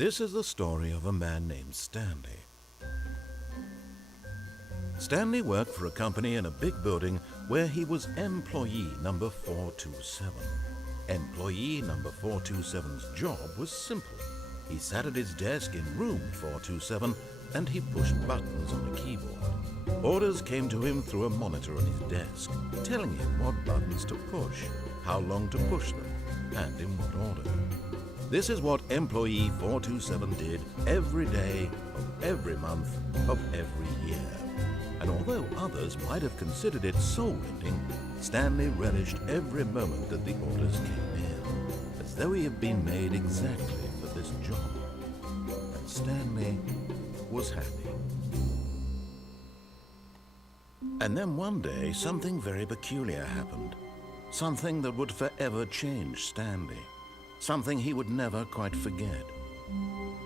This is the story of a man named Stanley. Stanley worked for a company in a big building where he was employee number 427. Employee number 427's job was simple. He sat at his desk in room 427 and he pushed buttons on a keyboard. Orders came to him through a monitor on his desk, telling him what buttons to push, how long to push them, and in what order. This is what employee 427 did every day of every month of every year. And although others might have considered it soul-rending, Stanley relished every moment that the orders came in, as though he had been made exactly for this job. And Stanley was happy. And then one day, something very peculiar happened. Something that would forever change Stanley. Something he would never quite forget.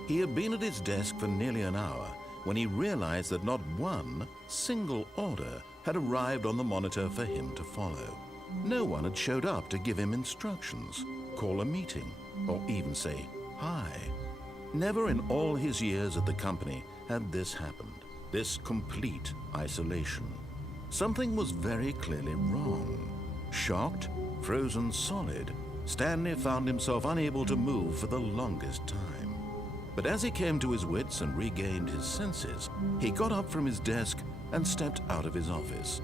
He had been at his desk for nearly an hour when he realized that not one single order had arrived on the monitor for him to follow. No one had showed up to give him instructions, call a meeting, or even say hi. Never in all his years at the company had this happened, this complete isolation. Something was very clearly wrong. Shocked, frozen solid, Stanley found himself unable to move for the longest time. But as he came to his wits and regained his senses, he got up from his desk and stepped out of his office.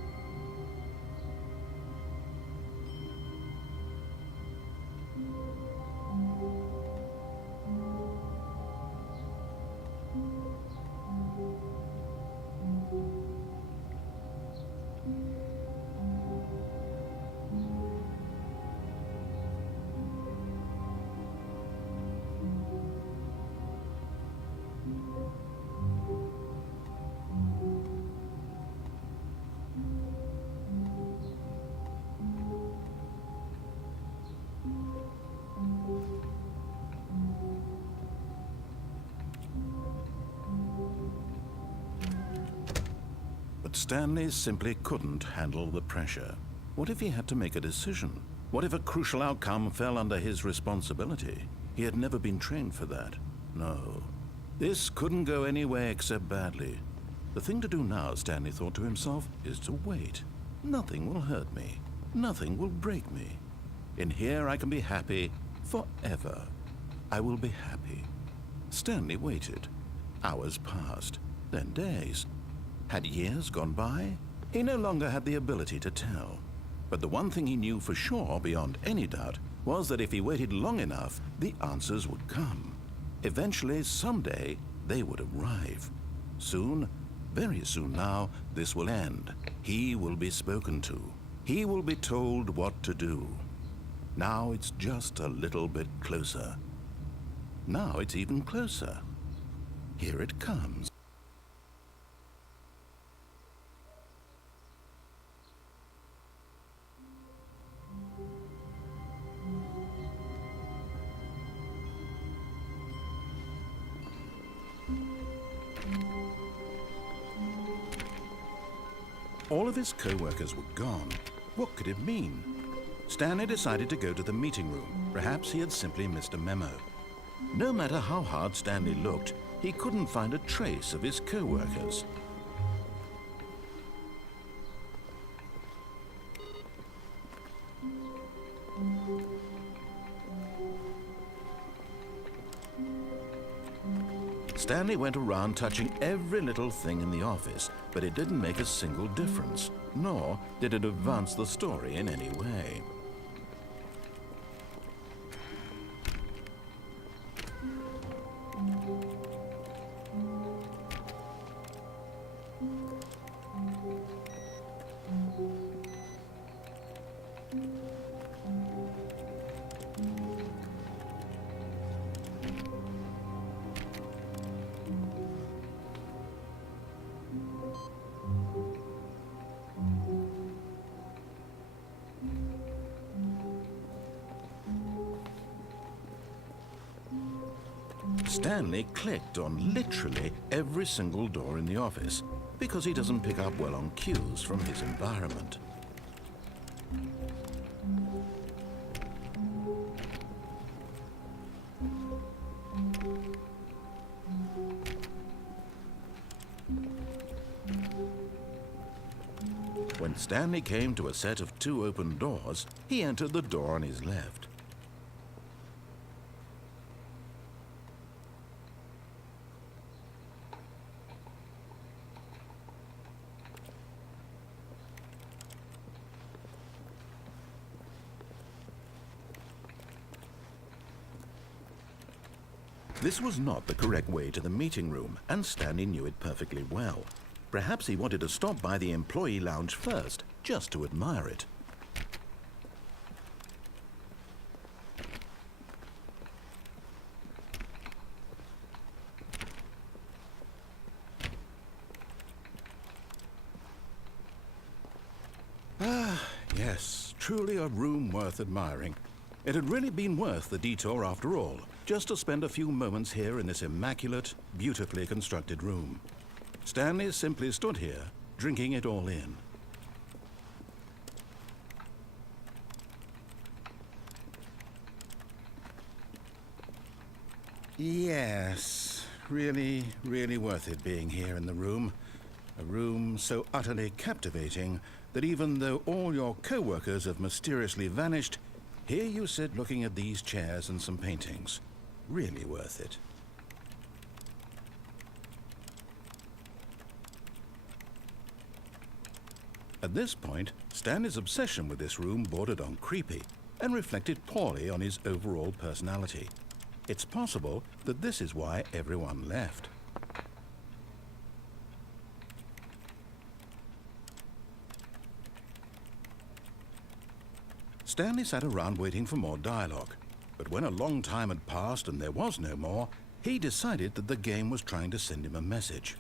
But Stanley simply couldn't handle the pressure. What if he had to make a decision? What if a crucial outcome fell under his responsibility? He had never been trained for that. No. This couldn't go any way except badly. The thing to do now, Stanley thought to himself, is to wait. Nothing will hurt me. Nothing will break me. In here I can be happy forever. I will be happy. Stanley waited. Hours passed, then days. Had years gone by? He no longer had the ability to tell. But the one thing he knew for sure, beyond any doubt, was that if he waited long enough, the answers would come. Eventually, someday, they would arrive. Soon, very soon now, this will end. He will be spoken to. He will be told what to do. Now it's just a little bit closer. Now it's even closer. Here it comes. All of his co-workers were gone. What could it mean? Stanley decided to go to the meeting room. Perhaps he had simply missed a memo. No matter how hard Stanley looked, he couldn't find a trace of his co-workers. Stanley went around touching every little thing in the office, but it didn't make a single difference, nor did it advance the story in any way. Stanley clicked on literally every single door in the office because he doesn't pick up well on cues from his environment. When Stanley came to a set of 2 open doors, he entered the door on his left. This was not the correct way to the meeting room, and Stanley knew it perfectly well. Perhaps he wanted to stop by the employee lounge first, just to admire it. Ah, yes, truly a room worth admiring. It had really been worth the detour after all, just to spend a few moments here in this immaculate, beautifully constructed room. Stanley simply stood here, drinking it all in. Yes, really, really worth it being here in the room. A room so utterly captivating that even though all your co-workers have mysteriously vanished, here you sit looking at these chairs and some paintings. Really worth it. At this point, Stanley's obsession with this room bordered on creepy and reflected poorly on his overall personality. It's possible that this is why everyone left. Stanley sat around waiting for more dialogue, but when a long time had passed and there was no more, he decided that the game was trying to send him a message.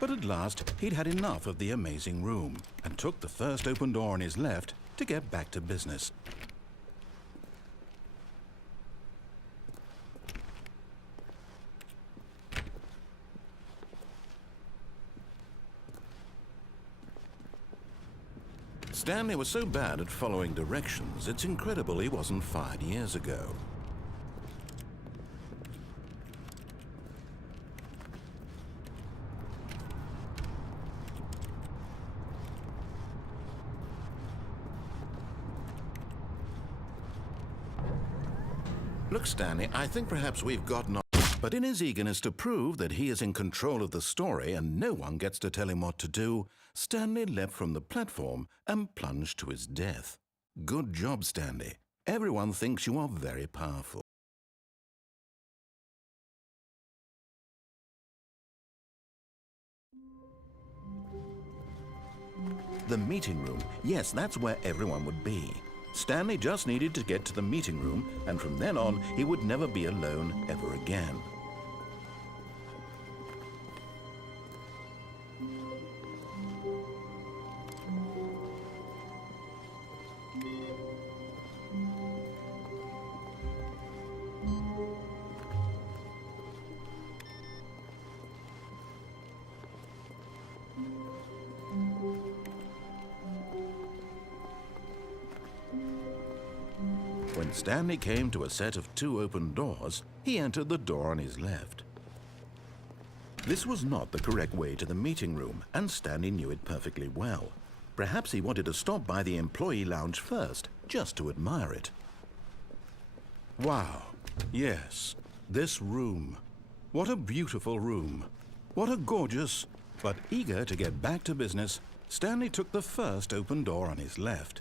But at last, he'd had enough of the amazing room and took the first open door on his left to get back to business. Stanley was so bad at following directions, it's incredible he wasn't fired years ago. Look, Stanley, I think perhaps we've gotten off. But in his eagerness to prove that he is in control of the story and no one gets to tell him what to do, Stanley leapt from the platform and plunged to his death. Good job, Stanley. Everyone thinks you are very powerful. The meeting room. Yes, that's where everyone would be. Stanley just needed to get to the meeting room, and from then on, he would never be alone ever again. When Stanley came to a set of 2 open doors, he entered the door on his left. This was not the correct way to the meeting room, and Stanley knew it perfectly well. Perhaps he wanted to stop by the employee lounge first, just to admire it. Wow, yes, this room. What a beautiful room. What a gorgeous... But eager to get back to business, Stanley took the first open door on his left.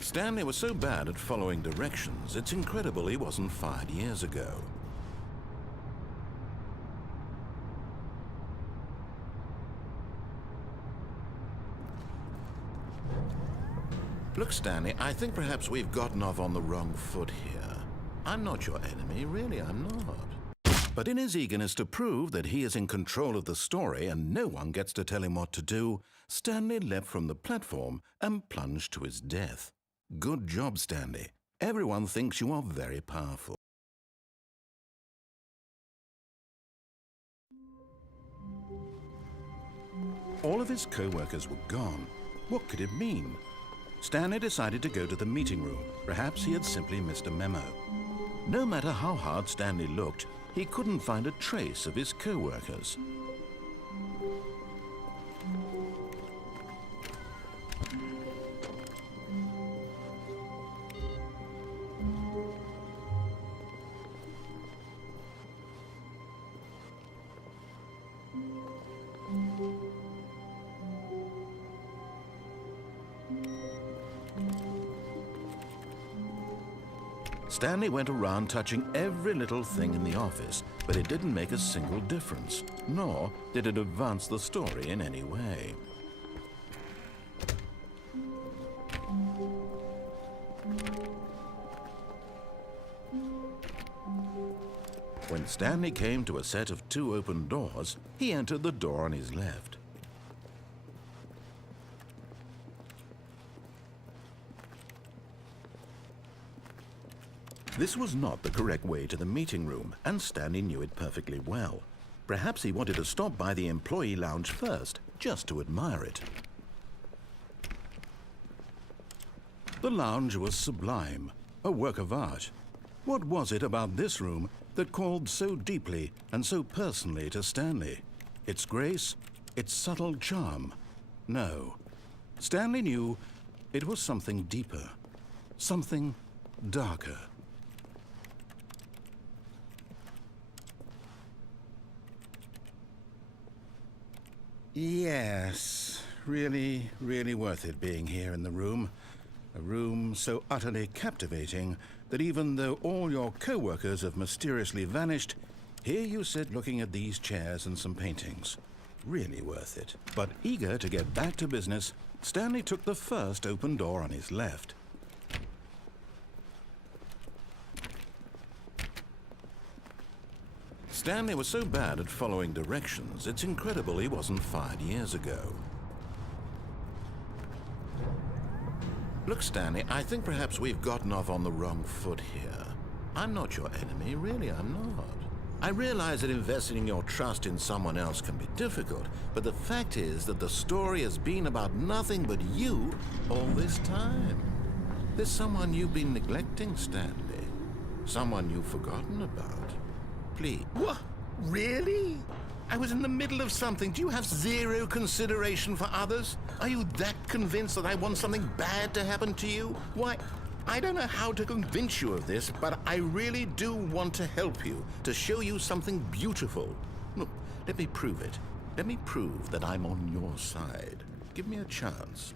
Stanley was so bad at following directions, it's incredible he wasn't fired years ago. Look, Stanley, I think perhaps we've gotten off on the wrong foot here. I'm not your enemy, really, I'm not. But in his eagerness to prove that he is in control of the story and no one gets to tell him what to do, Stanley leapt from the platform and plunged to his death. Good job, Stanley. Everyone thinks you are very powerful. All of his co-workers were gone. What could it mean? Stanley decided to go to the meeting room. Perhaps he had simply missed a memo. No matter how hard Stanley looked, he couldn't find a trace of his co-workers. Stanley went around touching every little thing in the office, but it didn't make a single difference, nor did it advance the story in any way. When Stanley came to a set of 2 open doors, he entered the door on his left. This was not the correct way to the meeting room, and Stanley knew it perfectly well. Perhaps he wanted to stop by the employee lounge first, just to admire it. The lounge was sublime, a work of art. What was it about this room that called so deeply and so personally to Stanley? Its grace, its subtle charm? No. Stanley knew it was something deeper, something darker. Yes, really, really worth it being here in the room. A room so utterly captivating that even though all your co-workers have mysteriously vanished, here you sit looking at these chairs and some paintings. Really worth it. But eager to get back to business, Stanley took the first open door on his left. Stanley was so bad at following directions, it's incredible he wasn't fired years ago. Look, Stanley, I think perhaps we've gotten off on the wrong foot here. I'm not your enemy, really, I'm not. I realize that investing your trust in someone else can be difficult, but the fact is that the story has been about nothing but you all this time. There's someone you've been neglecting, Stanley. Someone you've forgotten about. Please. What? Really? I was in the middle of something. Do you have zero consideration for others? Are you that convinced that I want something bad to happen to you? Why, I don't know how to convince you of this, but I really do want to help you, to show you something beautiful. Look, let me prove it. Let me prove that I'm on your side. Give me a chance.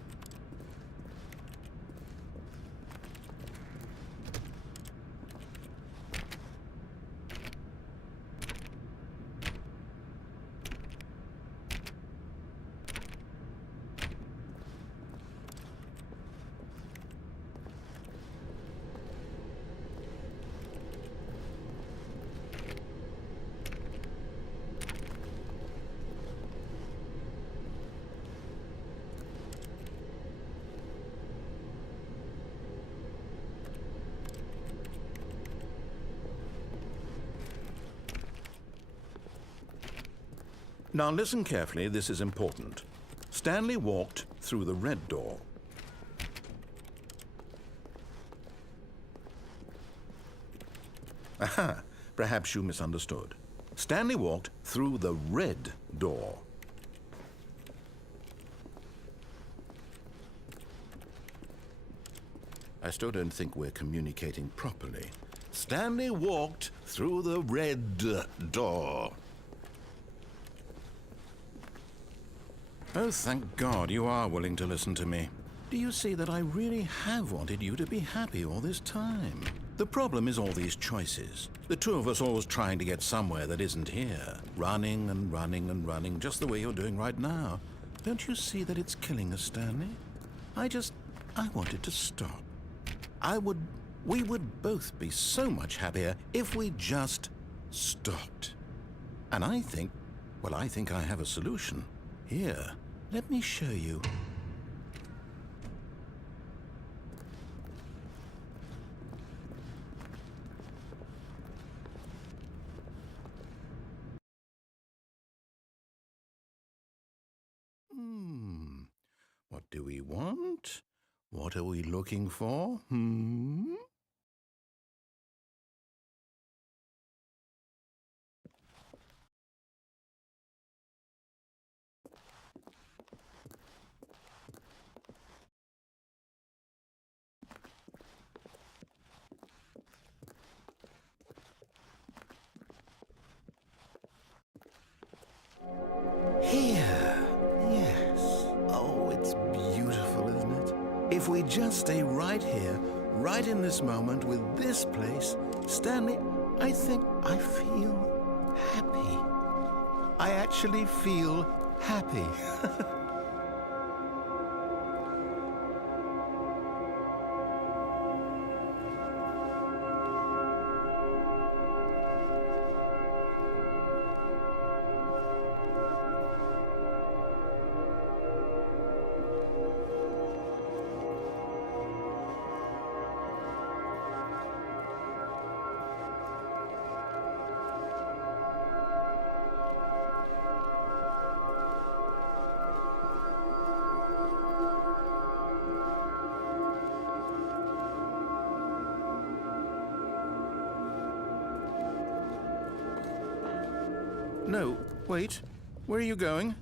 Now listen carefully, this is important. Stanley walked through the red door. Aha, perhaps you misunderstood. Stanley walked through the red door. I still don't think we're communicating properly. Stanley walked through the red door. Oh, thank God you are willing to listen to me. Do you see that I really have wanted you to be happy all this time? The problem is all these choices. The two of us always trying to get somewhere that isn't here. Running and running and running, just the way you're doing right now. Don't you see that it's killing us, Stanley? I wanted to stop. We would both be so much happier if we just stopped. And I think I have a solution. Here, let me show you. What do we want? What are we looking for? Here. Yes. Oh, it's beautiful, isn't it? If we just stay right here, right in this moment with this place, Stanley, I think I feel happy. I actually feel happy. No, wait. Where are you going?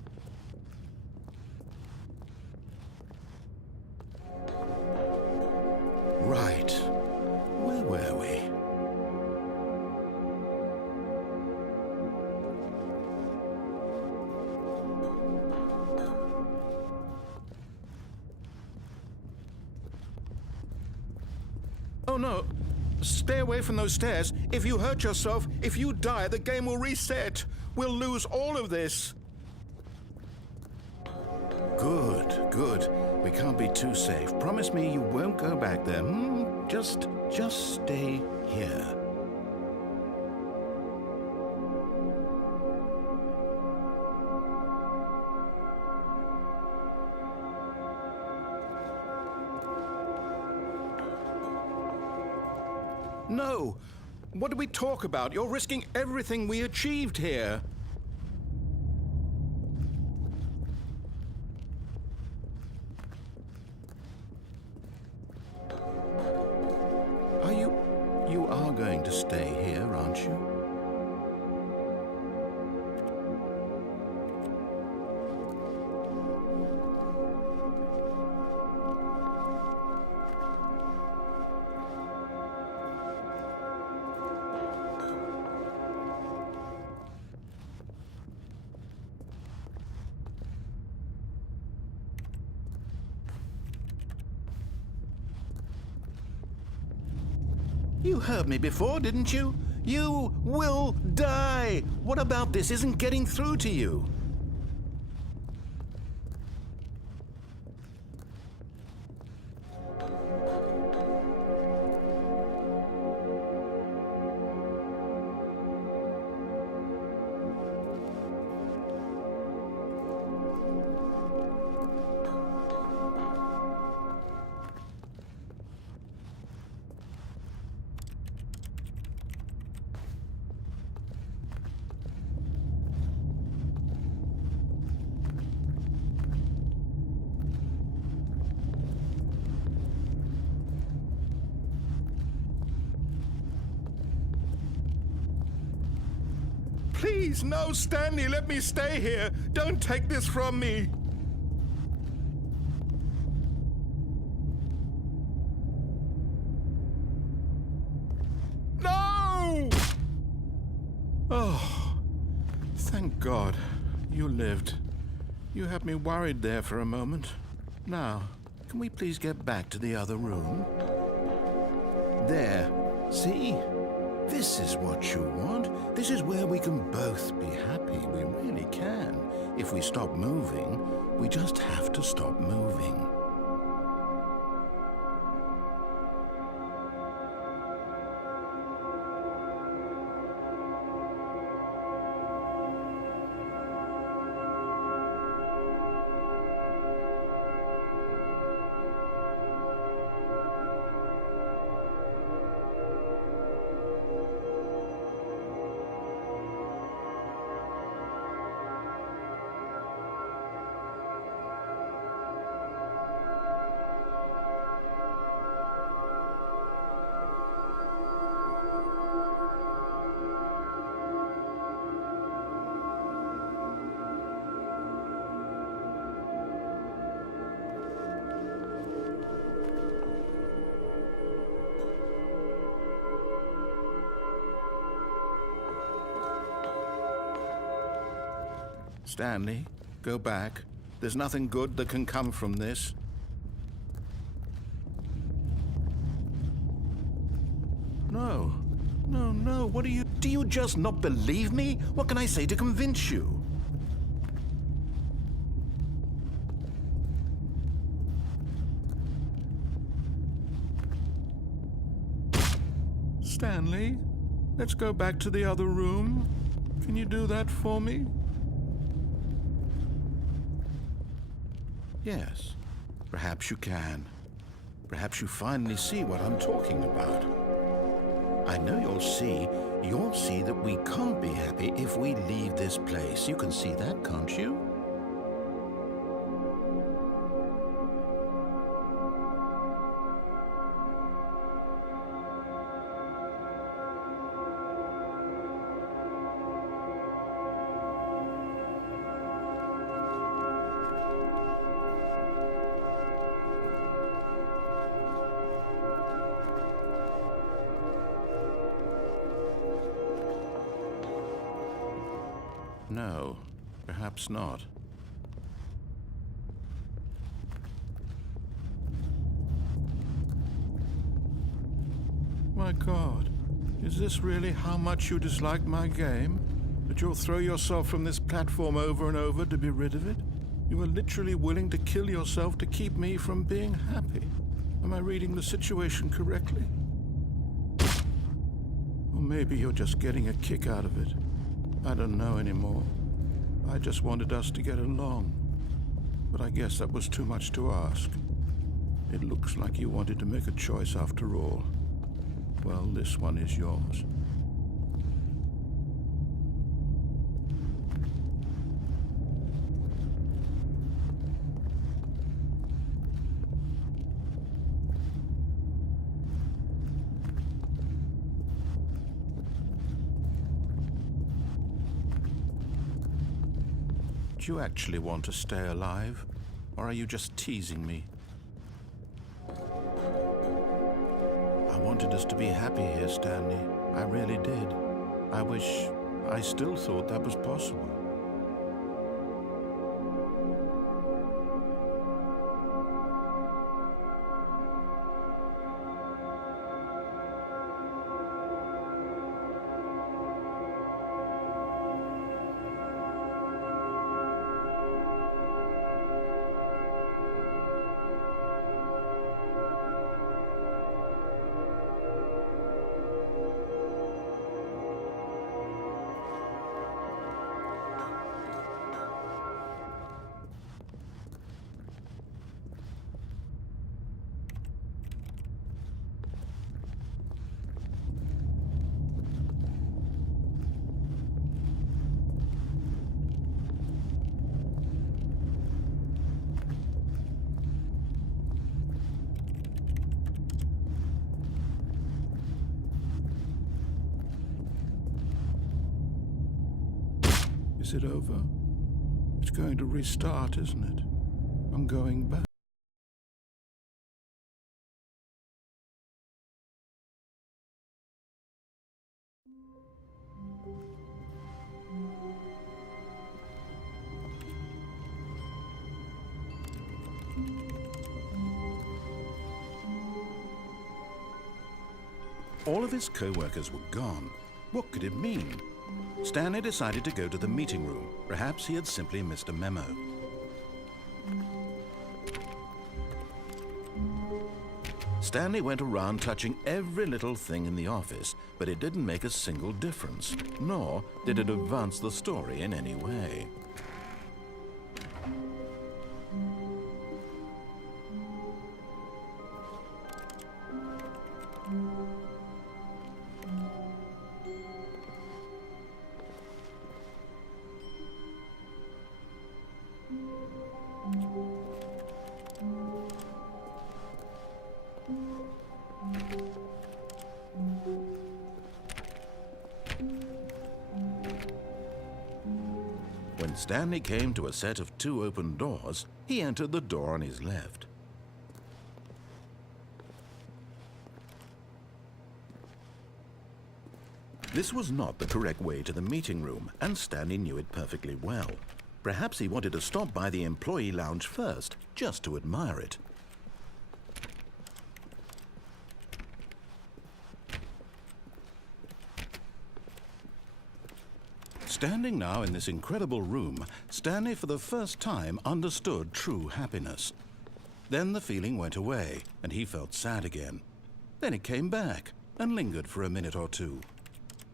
Right. Where were we? Oh no. Stay away from those stairs. If you hurt yourself, if you die, the game will reset. We'll lose all of this. Good, good. We can't be too safe. Promise me you won't go back there. Just stay here. No! What did we talk about? You're risking everything we achieved here. You are going to stay here, aren't you? You heard me before, didn't you? You will die! What about this isn't getting through to you? please, no, Stanley, let me stay here. Don't take this from me. No! Oh, thank God. You lived. You had me worried there for a moment. Now, can we please get back to the other room? There. See? This is what you want. This is where we can both be happy. We really can. If we stop moving, we just have to stop moving. Stanley, go back. There's nothing good that can come from this. No. No. What do you just not believe me? What can I say to convince you? Stanley, let's go back to the other room. Can you do that for me? Yes, perhaps you can. Perhaps you finally see what I'm talking about. I know you'll see that we can't be happy if we leave this place. You can see that, can't you? No, perhaps not. My God, is this really how much you dislike my game? That you'll throw yourself from this platform over and over to be rid of it? You are literally willing to kill yourself to keep me from being happy. Am I reading the situation correctly? Or maybe you're just getting a kick out of it. I don't know anymore. I just wanted us to get along. But I guess that was too much to ask. It looks like you wanted to make a choice after all. Well, this one is yours. Do you actually want to stay alive? Or are you just teasing me? I wanted us to be happy here, Stanley. I really did. I wish I still thought that was possible. Is it over? It's going to restart, isn't it? I'm going back. All of his co-workers were gone. What could it mean? Stanley decided to go to the meeting room. Perhaps he had simply missed a memo. Stanley went around touching every little thing in the office, but it didn't make a single difference, nor did it advance the story in any way. When Stanley came to a set of 2 open doors, he entered the door on his left. This was not the correct way to the meeting room, and Stanley knew it perfectly well. Perhaps he wanted to stop by the employee lounge first, just to admire it. Standing now in this incredible room, Stanley for the first time understood true happiness. Then the feeling went away, and he felt sad again. Then it came back, and lingered for a minute or two.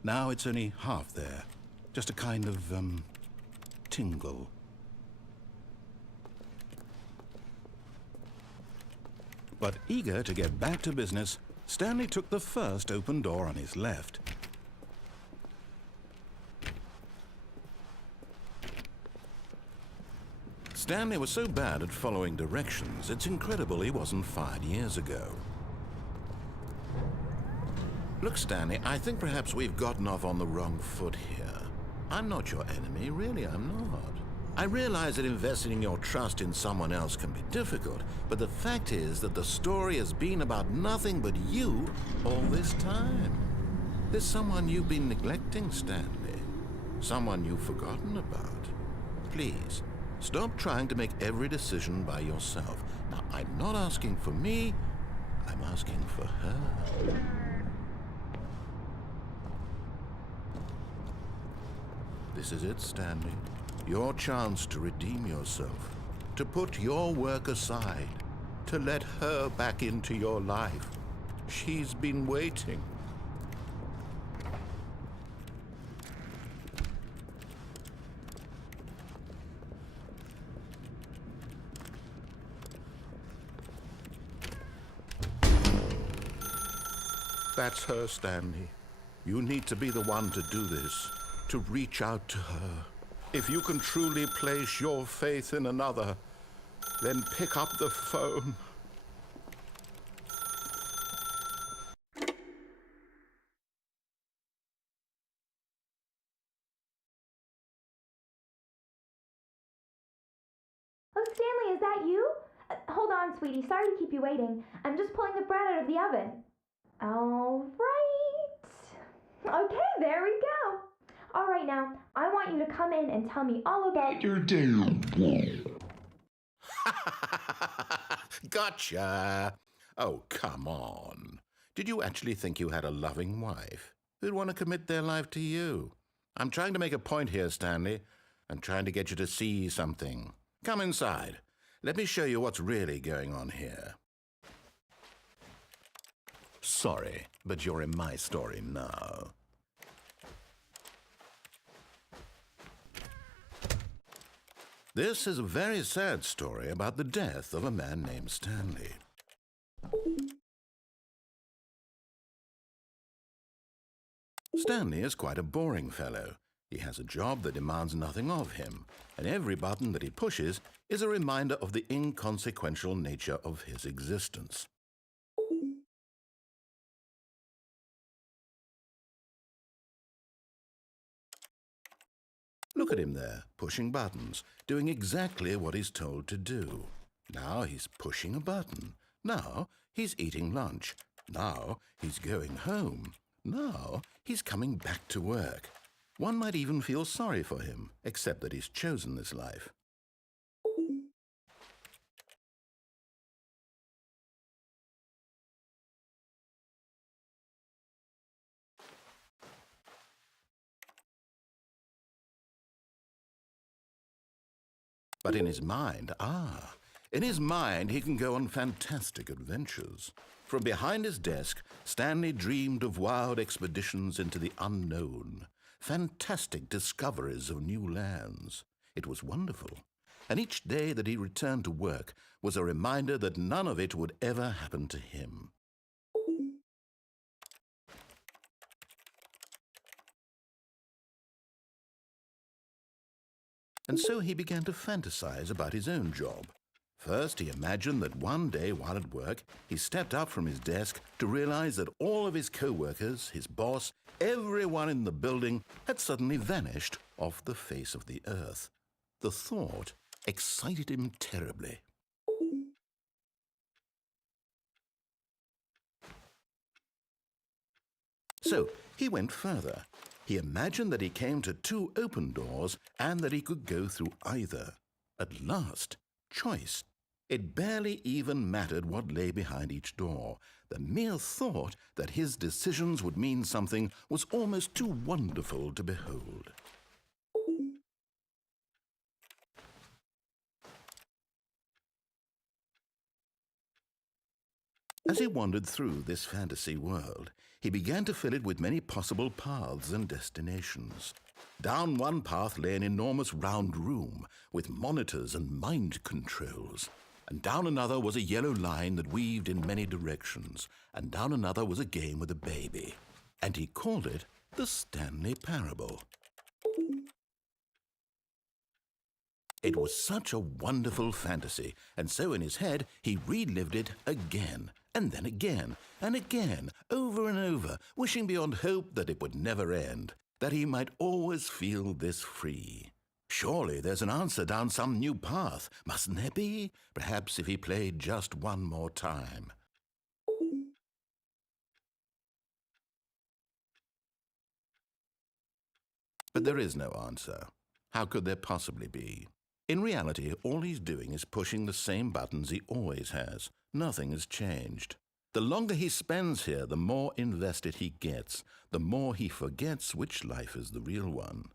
Now it's only half there, just a kind of, tingle. But eager to get back to business, Stanley took the first open door on his left. Stanley was so bad at following directions, it's incredible he wasn't fired years ago. Look, Stanley, I think perhaps we've gotten off on the wrong foot here. I'm not your enemy, really, I'm not. I realize that investing your trust in someone else can be difficult, but the fact is that the story has been about nothing but you all this time. There's someone you've been neglecting, Stanley. Someone you've forgotten about. Please, stop trying to make every decision by yourself. Now, I'm not asking for me, I'm asking for her. This is it, Stanley. Your chance to redeem yourself, to put your work aside, to let her back into your life. She's been waiting. That's her, Stanley. You need to be the one to do this, to reach out to her. If you can truly place your faith in another, then pick up the phone. Oh, Stanley, is that you? Hold on, sweetie. Sorry to keep you waiting. I'm just pulling the bread out of the oven. All right. Okay, there we go. All right, now, I want you to come in and tell me all about your day. Gotcha! Oh, come on. Did you actually think you had a loving wife who'd want to commit their life to you? I'm trying to make a point here, Stanley. I'm trying to get you to see something. Come inside. Let me show you what's really going on here. Sorry, but you're in my story now. This is a very sad story about the death of a man named Stanley. Stanley is quite a boring fellow. He has a job that demands nothing of him, and every button that he pushes is a reminder of the inconsequential nature of his existence. Look at him there, pushing buttons, doing exactly what he's told to do. Now he's pushing a button. Now he's eating lunch. Now he's going home. Now he's coming back to work. One might even feel sorry for him, except that he's chosen this life. But in his mind, he can go on fantastic adventures. From behind his desk, Stanley dreamed of wild expeditions into the unknown, fantastic discoveries of new lands. It was wonderful, and each day that he returned to work was a reminder that none of it would ever happen to him. And so he began to fantasize about his own job. First, he imagined that one day while at work, he stepped up from his desk to realize that all of his co-workers, his boss, everyone in the building had suddenly vanished off the face of the earth. The thought excited him terribly. So he went further. He imagined that he came to 2 open doors and that he could go through either. At last, choice. It barely even mattered what lay behind each door. The mere thought that his decisions would mean something was almost too wonderful to behold. As he wandered through this fantasy world, he began to fill it with many possible paths and destinations. Down one path lay an enormous round room with monitors and mind controls. And down another was a yellow line that weaved in many directions. And down another was a game with a baby. And he called it the Stanley Parable. It was such a wonderful fantasy, and so in his head he relived it again, and then again, and again, over and over, wishing beyond hope that it would never end, that he might always feel this free. Surely there's an answer down some new path, mustn't there be? Perhaps if he played just one more time. But there is no answer. How could there possibly be? In reality, all he's doing is pushing the same buttons he always has. Nothing has changed. The longer he spends here, the more invested he gets, the more he forgets which life is the real one.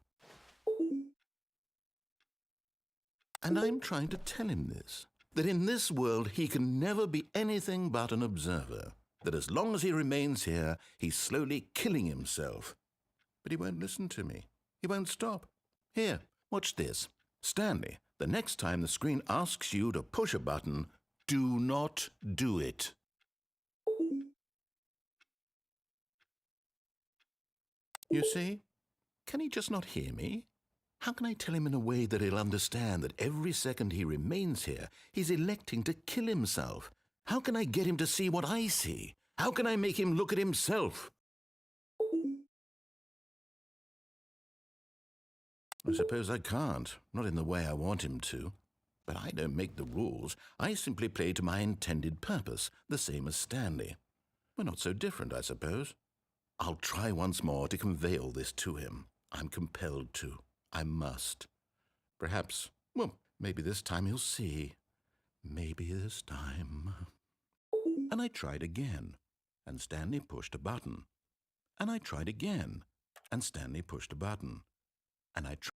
And I'm trying to tell him this, that in this world he can never be anything but an observer, that as long as he remains here, he's slowly killing himself. But he won't listen to me. He won't stop. Here, watch this. Stanley, the next time the screen asks you to push a button, do not do it. You see? Can he just not hear me? How can I tell him in a way that he'll understand that every second he remains here, he's electing to kill himself? How can I get him to see what I see? How can I make him look at himself? I suppose I can't, not in the way I want him to. But I don't make the rules. I simply play to my intended purpose, the same as Stanley. We're not so different, I suppose. I'll try once more to convey all this to him. I'm compelled to. I must. Perhaps, well, maybe this time he'll see. Maybe this time. And I tried again, and Stanley pushed a button. And I tried again, and Stanley pushed a button. And I tried